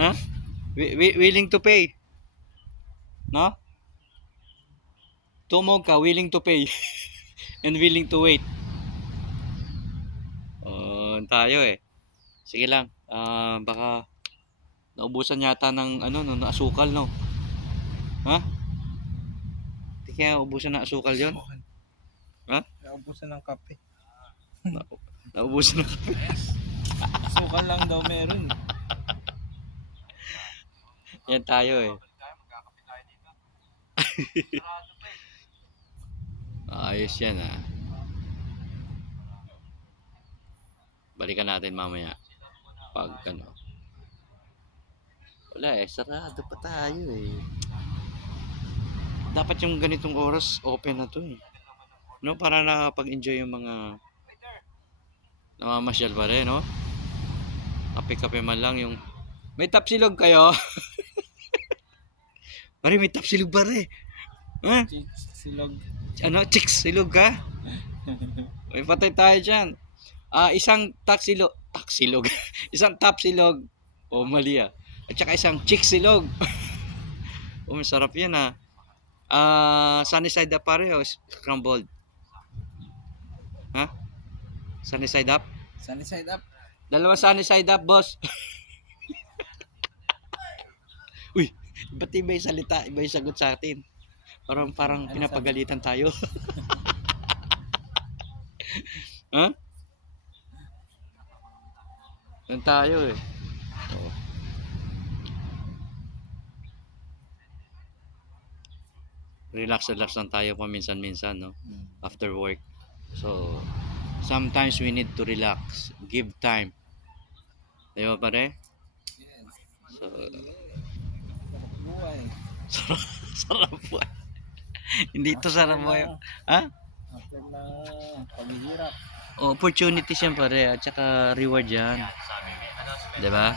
Ha? Willing to pay. No? Tumog ka, willing to pay. And willing to wait. Tayo eh. Sige lang. Baka naubusan yata ng ano no, na asukal no. Ha? Di kaya ubusan ng asukal 'yon? Ha? Naubusan ng kape. Naubusan ng Sukal lang daw meron. yan tayo eh. Ayos yan ah. Balikan natin mamaya. Pag ano. Wala eh, sarado pa tayo eh. Dapat yung ganitong oras open na to eh. No, para nakapag-enjoy yung mga namamasyal pa rin, no? Kape-kape man lang yung... May tapsilog kayo? Pare, may tapsilog pare. Ha? Silog. Ano? Chicks, silog ka? May patay tayo dyan. Isang taksilog. Taksilog. Isang tapsilog. O, mali ah. At saka isang chicks-silog. Masarap yan ah. Sunny side up pare o scrambled? Ha? Sunny side up? Sunny side up. Dalawa sunny side up, boss. Uy, ba't iba yung salita, iba yung sagot sa atin? Parang pinapagalitan tayo. Ha? Yan tayo eh. Oo. Relax lang tayo paminsan-minsan, no? After work. So, sometimes we need to relax. Give time. Di ba pare? Yes. So, Sarap buhay. sarap po. Hindi ito sarap po. Ha? After na paghihirap. Opportunities yan pare. At saka reward yan. Di ba?